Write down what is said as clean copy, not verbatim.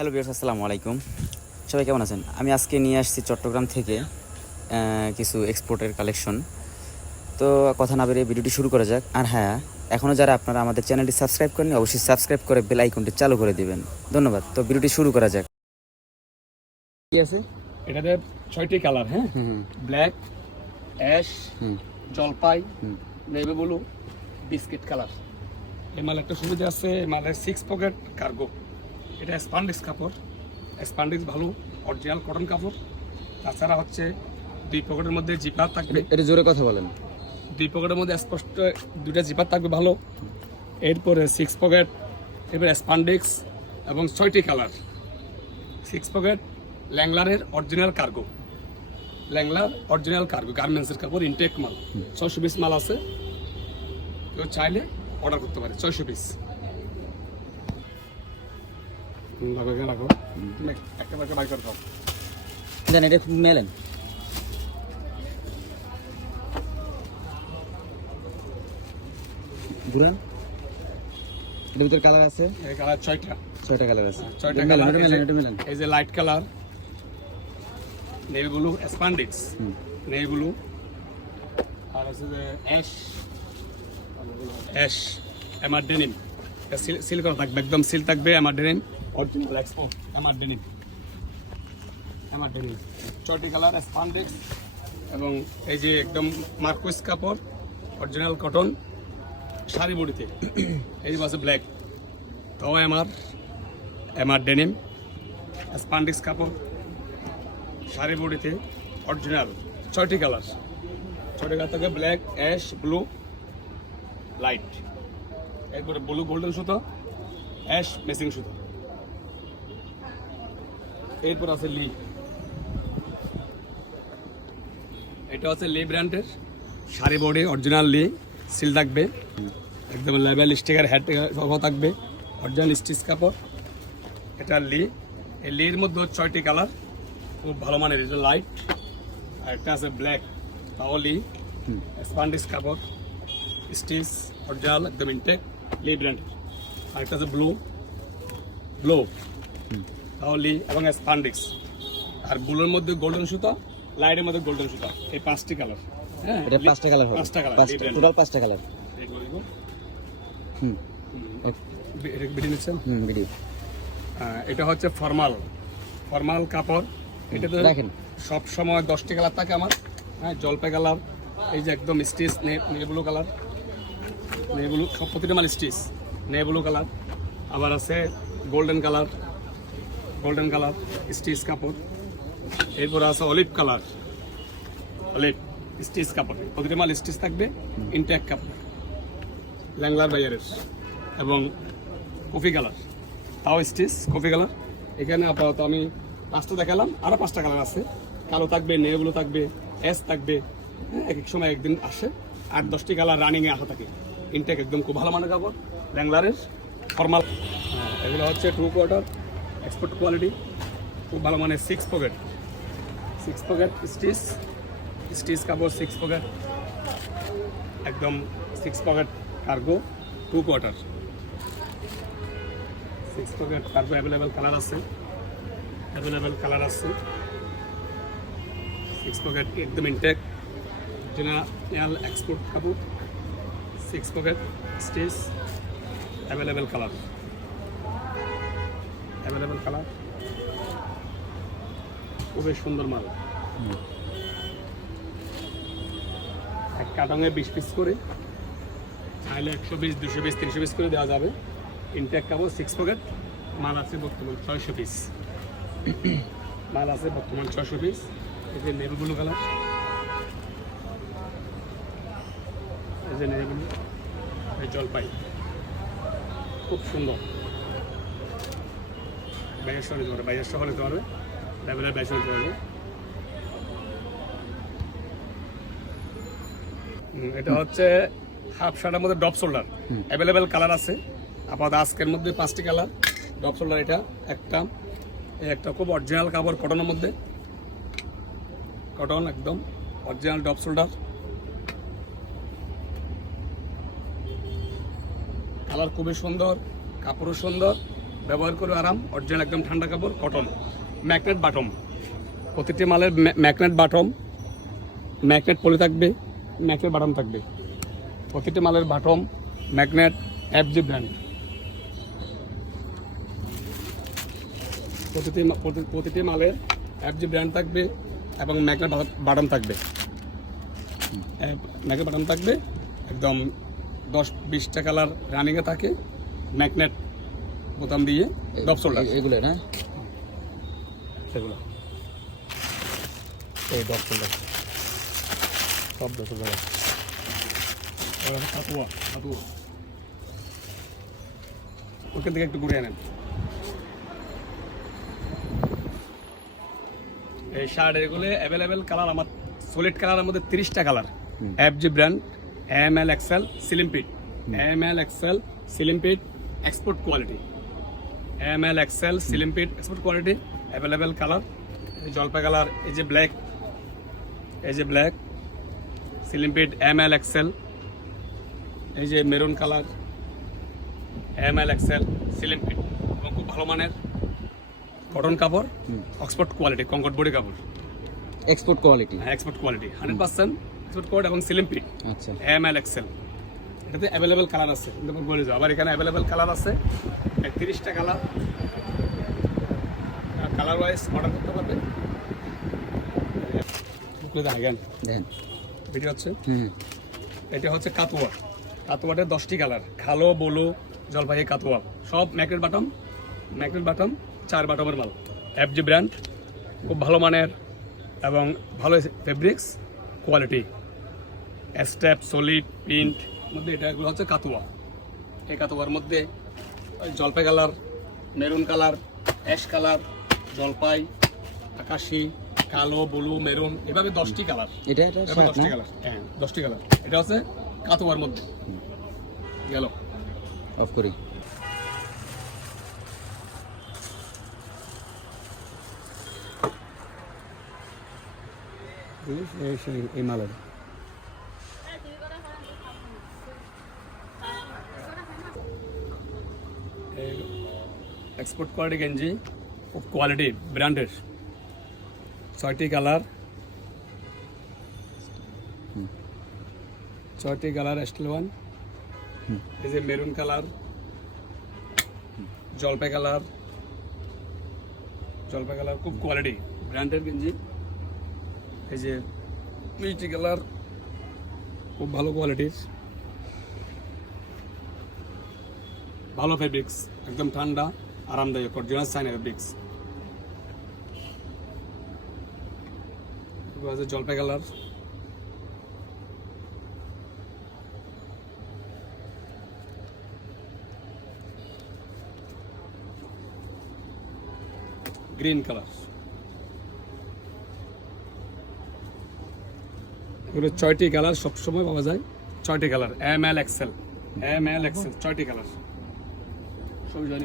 Hello viewers, আসসালামু আলাইকুম। সবাই কেমন আছেন? আমি আজকে নিয়ে আসছি চট্টগ্রাম থেকে কিছু এক্সপোর্টের কালেকশন। তো কথা না বেরিয়ে ভিডিওটি শুরু করা যাক। আর হ্যাঁ, এখনও যারা আপনারা আমাদের চ্যানেলটি সাবস্ক্রাইব করেনি অবশ্যই সাবস্ক্রাইব করে বেল আইকনটি চালু করে দিবেন। ধন্যবাদ। তো ভিডিওটি শুরু করা যাক। কি আছে এটাতে 6টি কালার, হ্যাঁ, ব্ল্যাক, অ্যাশ, জলপাই, নেভি ব্লু, বিস্কিট কালার। এই মাল একটা সুবিধা আছে, এই মালের 6 পকেট কার্গো। এটা স্পান্ডিক্স কাপড়, স্পান্ডিক্স ভালো অরিজিনাল কটন কাপড়। তাছাড়া হচ্ছে 2 পকেটের মধ্যে জিপার থাকবে। এটা জোরে কথা বলেন। 2 পকেটের মধ্যে স্পষ্ট 2টা জিপার থাকবে ভালো। এরপরে 6 পকেট, এরপরে স্পান্ডিক্স এবং 6টি কালার। 6 পকেট ল্যাংলারের original cargo, Wrangler original cargo গার্মেন্টসের কাপড়, ইনটেক মাল। 600 পিস মাল আছে, কেউ চাইলে অর্ডার করতে পারে। 600 পিস রাখো, একটা বাই করে খাও। জান এটা মেলেন ঘুরান। এটার ভিতরে কালার আছে, এই কালার 6টা কালার আছে। 6টা কালার। এই যে light colour, navy blue, spandex, navy blue, আর আছে যে অ্যাশ এমার ডেনিম। সিল করা থাকবে, একদম সিল থাকবে। এমার ডেনিম অরিজিনাল এক্সপো, এমার ডেনিম, এমার ডেনিম। 6টি কালার স্পান্ডিক্স এবং এই যে একদম মার্কুইস কাপড়, অরিজিনাল কটন, শাড়ি বডিতে। এই যে আছে ব্ল্যাক, তাও এমার ডেনিম, স্পান্ডিক্স কাপড়, শাড়ি বডিতে, অরিজিনাল। 6টি কালার, 6টি কালার থাকে, ব্ল্যাক, অ্যাশ, ব্লু, লাইট। এরপরে ব্লু গোল্ডেন সুতো, অ্যাশ মেসিং সুতো। এরপর আছে লি, এটা হচ্ছে লি ব্র্যান্ডের শাড়ি বডি, অরিজিনাল লি, সিল থাকবে, একদম লেবেল স্টিকার হেড সহ থাকবে, অরিজিনাল স্টিচ কাপড়। এটা লি, এই লির মধ্যে 6টি কালার, খুব ভালো মানের। এটা লাইট, আর একটা আছে ব্ল্যাক, তাও লি, স্পান্ডিক্স কাপড়, স্টিচ অরিজিনাল একদম ইনটেক, লি ব্র্যান্ডের। আর একটা আছে ব্লু, তাও লি এবং স্পান্ডিক্স। আর ব্লুর মধ্যে গোল্ডেন সুতা, লাইটের মধ্যে গোল্ডেন সুতা। এই 5টি কালার, হ্যাঁ, এটা 5টা কালার হবে। 5টা কালার, টোটাল 5টা কালার। ভিডিও। এটা হচ্ছে ফর্মাল কাপড়। এটাতে দেখেন সব সময় 10টি কালার থাকে আমার, হ্যাঁ। জলপাই কালার, এই যে একদম stitch, navy blue colour, navy blue, সব প্রতিটা মাল স্টিচ, নেভি ব্লু কালার। আবার আছে গোল্ডেন কালার স্টিচ কাপড়। এরপর আছে অলিভ কালার, অলিভ স্টিচ কাপড়। প্রতিটা মাল স্টিচ থাকবে, ইনটেক কাপড়, ল্যাংলার বাইয়ারের। এবং কফি কালার, তাও স্টিচ, কফি কালার। এখানে আপাতত আমি 5টা দেখালাম, আরও 5টা কালার আছে। কালো থাকবে, নেভি ব্লু থাকবে, অ্যাশ থাকবে, হ্যাঁ। এক এক সময় একদিন আসে 8-10টি কালার রানিংয়ে আসা থাকে। ইনটেক একদম খুব ভালো মানের কাপড়, ল্যাংলারের ফর্মাল। এগুলো হচ্ছে 2 কোয়ার্টার এক্সপোর্ট কোয়ালিটি, খুব ভালো মানের। 6 পকেট স্টিচ কাপড়, 6 পকেট একদম, 6 pocket cargo, 2 quarter 6 pocket cargo. Available colour আছে, 6 পকেট একদম ইনটেক, জেনারেল এক্সপোর্ট কাপড়। 6 পকেট স্টিচ, অ্যাভেলেবেল কালার, খুবই সুন্দর মাল। এক কার্টনে 20 পিস করে, চাইলে 120, 220, 300 পিস করে দেওয়া যাবে। ইনটেক কাপড়, 6 পকেট মাল আছে বর্তমান 600 পিস। এই যে নেভি ব্লু কালার, এই যে নেভি ব্লু, এই জলপাই, খুব সুন্দর। 2200 নিতে পারবে, 2200 নিতে পারবে, লেভেলের 2200 নিতে পারবে। এটা হচ্ছে হাফ শার্টের মধ্যে ডপ শোল্ডার, অ্যাভেলেবেল কালার আছে আপাতত আজকের মধ্যে 5টি কালার। ডপ শোল্ডার এটা একটা খুব অরিজিনাল কাপড়, কটনের মধ্যে, কটন একদম অরিজিনাল ডপ শোল্ডার। কালার খুবই সুন্দর, কাপড়ও সুন্দর, ব্যবহার করে আরাম, অরিজিনাল একদম ঠান্ডা কাপড়, কটন, ম্যাগনেট বাটম, প্রতিটি মালের ম্যাগনেট বাটম, ম্যাগনেট পলি থাকবে, ম্যাগনেট বাটম থাকবে, প্রতিটি মালের বাটম ম্যাগনেট, এফজি ব্র্যান্ড, প্রতিটি মালের এফজি ব্র্যান্ড থাকবে এবং ম্যাগনেট বাটম থাকবে, ম্যাগনেট বাটম থাকবে একদম 10-20টা কালার রানিংয়ে থাকে, ম্যাগনেট বোতাম দিয়ে ডপ শোল্ডার এগুলো না, সেগুলো এই ডপ শোল্ডার সব ডপ শোল্ডার কাতুয়া কাতুয়া ওখান থেকে একটু ঘুরে আনেন। এই শার্ট এগুলো অ্যাভেলেবেল কালার আমার সলিড কালারের মধ্যে 30টা colour, FG brand, ML XL slim fit, ML XL slim fit export quality, ML XL slim fit export quality available colour. এই জলপাই কালার, এই যে ব্ল্যাক, এই যে black slim fit ML XL, এই যে maroon colour ML XL slim fit এবং খুব ভালো মানের কটন কাপড়, অক্সফোর্ড কোয়ালিটি, কঙ্কট বডি কাপড়, export quality, export quality 100% export quality এবং স্লিম ফিট, আচ্ছা ML XL। এটাতে অ্যাভেলেবেল কালার আছে, কিন্তু বলে যাও আবার এখানে অ্যাভেলেবেল কালার আছে 30টা কালার, কালার ওয়াইজ অর্ডার করতে পারবে। বুকলে দেখেন দেখেন ভিডিও হচ্ছে, এটা হচ্ছে কাতুয়া, কাতুয়াটের 10টি কালার, কালো, ব্লু, জলপাই, কাতুয়া, সব ম্যাগনেট বাটম, ম্যাগনেট বাটম 4 বাটমের মাল, এফজি ব্র্যান্ড, খুব ভালো মানের এবং ভালো fabrics quality, step, solid, print মধ্যে এটাগুলো হচ্ছে কাতুয়া। এই কাতুয়ার মধ্যে জলপাই colour, maroon colour, ash colour, জলপাই, আকাশি, কালো, ব্লু, মেরুন, এভাবে 10টি কালার, এটা এভাবে 10টি কালার, হ্যাঁ 10টি কালার। এটা হচ্ছে কাতুয়ার মধ্যে গেল। অফ করি। এই মালের এক্সপোর্ট কোয়ালিটি গেঞ্জি, খুব কোয়ালিটি ব্র্যান্ডের, 6টি কালার, 6টি কালার স্টিল ওয়ান, এই যে মেরুন কালার, জলপাই কালার, জলপাই কালার খুব কোয়ালিটি ব্র্যান্ডের গেঞ্জি, এই যে মিষ্টি কালার খুব ভালো কোয়ালিটির, ভালো ফেব্রিক্স, একদম ঠান্ডা আরামদায়ক, অরিজিনাল চাইনা ফেব্রিক্স। জলপাই কালার, গ্রিন কালার, এগুলো 6টি কালার সবসময় পাওয়া যায়, 6টি কালার, ML XL 6টি কালার সবই জানি।